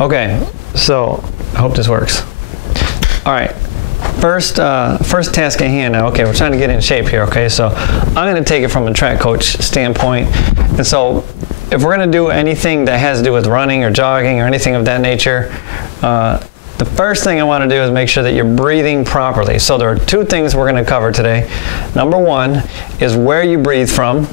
Okay, so I hope this works. All right, first task at hand now. Okay, we're trying to get in shape here, okay? So I'm gonna take it from a track coach standpoint. And so if we're gonna do anything that has to do with running or jogging or anything of that nature, the first thing I want to do is make sure that you're breathing properly. So there are two things we're going to cover today. Number one is where you breathe from,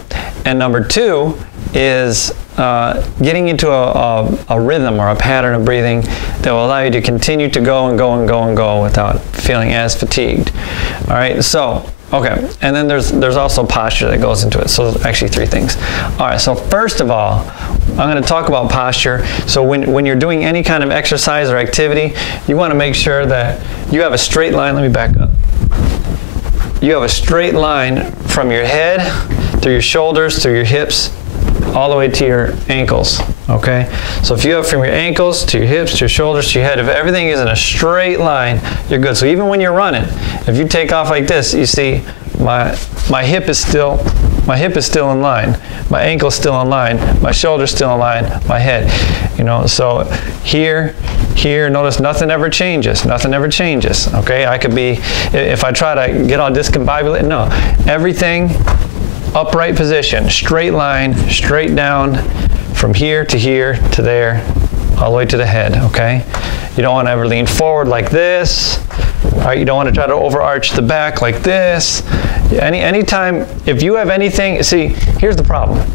and number two is getting into a rhythm or a pattern of breathing that will allow you to continue to go and go and go and go without feeling as fatigued. All right, so okay, and then there's also posture that goes into it. So actually three things. All right, so first of all, I'm going to talk about posture. So when you're doing any kind of exercise or activity, you want to make sure that you have a straight line. Let me back up. You have a straight line from your head, through your shoulders, through your hips, all the way to your ankles, okay? So if you have from your ankles to your hips, to your shoulders, to your head, if everything is in a straight line, you're good. So even when you're running, if you take off like this, you see my hip is still in line, my ankle's still in line, my shoulder's still in line, my head, you know. So here, notice nothing ever changes, okay? I could be, if I try to get all discombobulated, no, everything upright position, straight line, straight down from here to there, all the way to the head, okay? You don't want to ever lean forward like this. All right, you don't want to try to overarch the back like this. Anytime, if you have anything, see, here's the problem.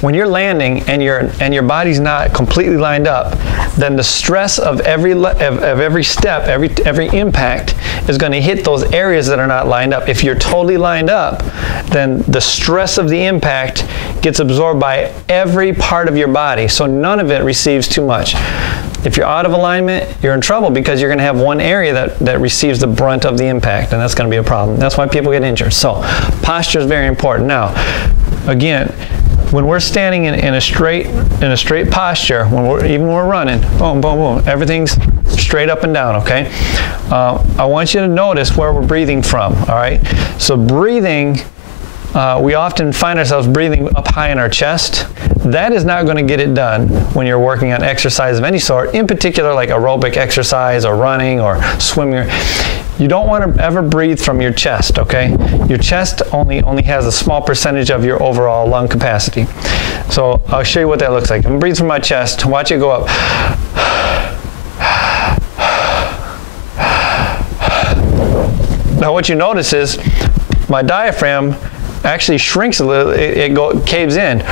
When you're landing and your body's not completely lined up, then the stress of every step, every impact is going to hit those areas that are not lined up. If you're totally lined up, then the stress of the impact gets absorbed by every part of your body, so none of it receives too much. If you're out of alignment, you're in trouble because you're going to have one area that receives the brunt of the impact, and that's going to be a problem. That's why people get injured. So posture is very important. Now, again, when we're standing in a straight posture, even when we're running, boom, boom, boom, everything's straight up and down, okay? I want you to notice where we're breathing from, all right? So breathing, we often find ourselves breathing up high in our chest. That is not going to get it done when you're working on exercise of any sort, in particular like aerobic exercise or running or swimming. You don't want to ever breathe from your chest, okay? Your chest only has a small percentage of your overall lung capacity. So I'll show you what that looks like. I'm going to breathe from my chest. Watch it go up. Now what you notice is my diaphragm actually shrinks a little. It caves in.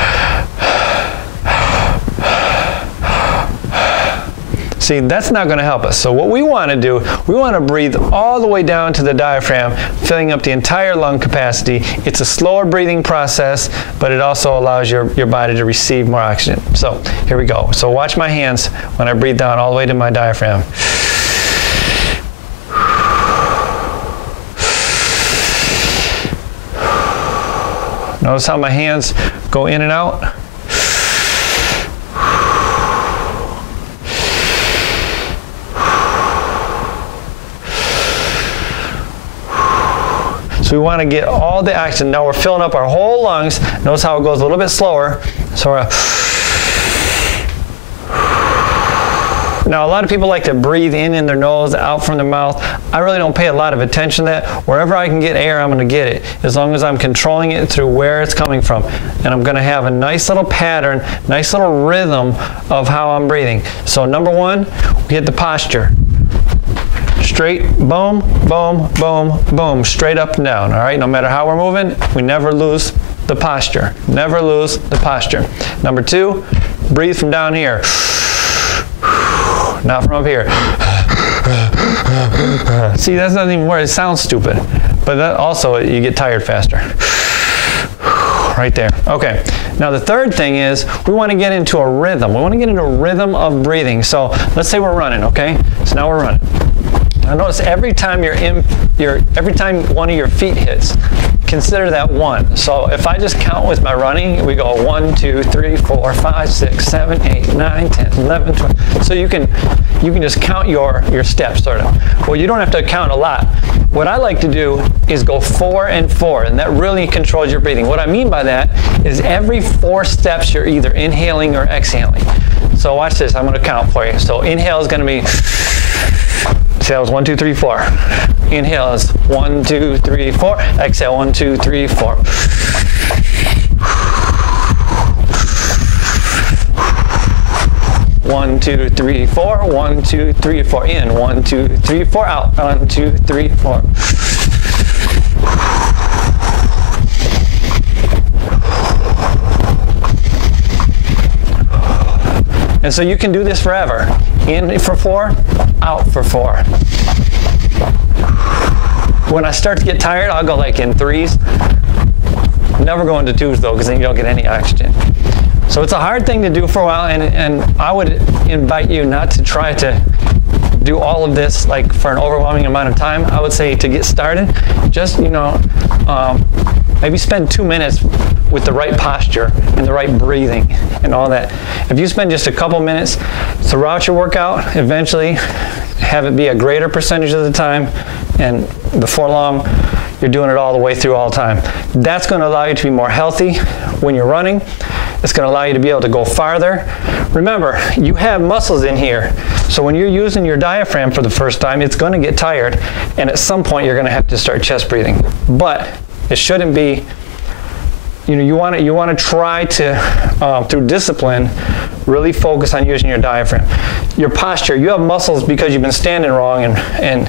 See, that's not going to help us. So what we want to do, we want to breathe all the way down to the diaphragm, filling up the entire lung capacity. It's a slower breathing process, but it also allows your body to receive more oxygen. So here we go. So watch my hands when I breathe down all the way to my diaphragm. Notice how my hands go in and out. So we want to get all the oxygen. Now we're filling up our whole lungs. Notice how it goes a little bit slower. So now a lot of people like to breathe in their nose, out from their mouth. I really don't pay a lot of attention to that. Wherever I can get air, I'm going to get it, as long as I'm controlling it through where it's coming from. And I'm going to have a nice little pattern, nice little rhythm of how I'm breathing. So number one, we hit the posture. Straight, boom, boom, boom, boom, straight up and down, all right? No matter how we're moving, we never lose the posture. Never lose the posture. Number two, breathe from down here. Not from up here. See, that's not even where it sounds stupid, but that also, you get tired faster. Right there. Okay. Now the third thing is we want to get into a rhythm. We want to get into a rhythm of breathing. So let's say we're running, okay? So now we're running. Now notice every time every time one of your feet hits, consider that one. So if I just count with my running, we go 1, 2, 3, 4, 5, 6, 7, 8, 9, 10, 11, 12. So you can just count your steps, sort of. Well, you don't have to count a lot. What I like to do is go 4 and 4, and that really controls your breathing. What I mean by that is every 4 steps you're either inhaling or exhaling. So watch this, I'm gonna count for you. So inhale is gonna be, exhale is 1, 2, 3, 4. Inhale is 1, 2, 3, 4. Exhale, 1, 2, 3, 4. 1, 2, 3, 4. 1, 2, 3, 4. In. 1, 2, 3, 4. Out. 1, 2, 3, 4. And so you can do this forever. In for 4, out for 4. When I start to get tired, I'll go like in 3s. Never go into 2s though, because then you don't get any oxygen. So it's a hard thing to do for a while, and I would invite you not to try to do all of this like for an overwhelming amount of time. I would say to get started, just, you know, maybe spend 2 minutes with the right posture and the right breathing and all that. If you spend just a couple minutes throughout your workout, eventually have it be a greater percentage of the time, and before long, you're doing it all the way through all the time. That's going to allow you to be more healthy when you're running. It's going to allow you to be able to go farther. Remember, you have muscles in here, so when you're using your diaphragm for the first time, it's going to get tired, and at some point you're going to have to start chest breathing. But it shouldn't be, you know, you want to try to, through discipline, really focus on using your diaphragm. Your posture, you have muscles because you've been standing wrong and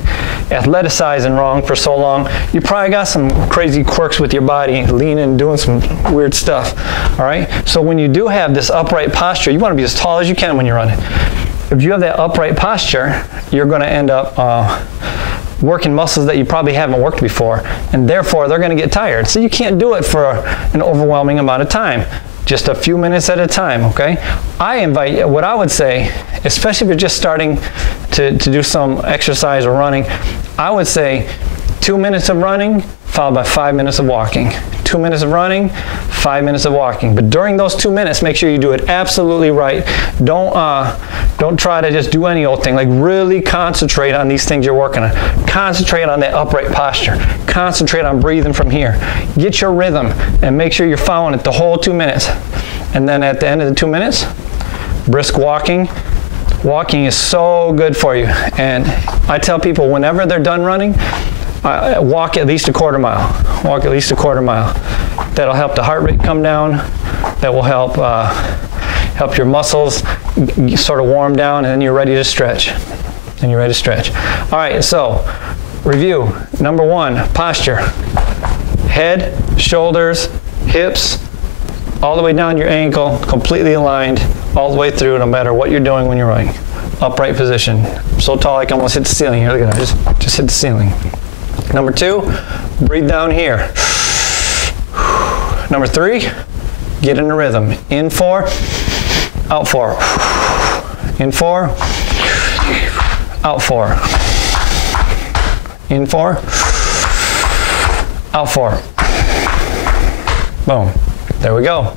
athleticizing wrong for so long. You probably got some crazy quirks with your body, leaning, doing some weird stuff, all right? So when you do have this upright posture, you want to be as tall as you can when you're running. If you have that upright posture, you're going to end up working muscles that you probably haven't worked before, and therefore they're going to get tired. So you can't do it for an overwhelming amount of time. Just a few minutes at a time, okay? I invite, what I would say, especially if you're just starting to do some exercise or running, I would say 2 minutes of running followed by 5 minutes of walking. 2 minutes of running, 5 minutes of walking. But during those 2 minutes, make sure you do it absolutely right. Don't try to just do any old thing. Like, really concentrate on these things you're working on. Concentrate on that upright posture. Concentrate on breathing from here. Get your rhythm and make sure you're following it the whole 2 minutes. And then at the end of the 2 minutes, brisk walking. Walking is so good for you. And I tell people whenever they're done running, walk at least a quarter mile. Walk at least a quarter mile. That'll help the heart rate come down. That will help help your muscles sort of warm down, and then you're ready to stretch. And you're ready to stretch. All right, so review. Number 1, posture. Head, shoulders, hips, all the way down your ankle, completely aligned, all the way through, no matter what you're doing when you're running. Upright position. I'm so tall I can almost hit the ceiling here. Look at that, just hit the ceiling. Number 2, breathe down here. Number 3, get in a rhythm. In 4, out 4. In 4, out 4. In 4, out 4. Boom. There we go.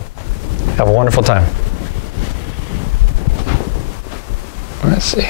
Have a wonderful time. Let's see.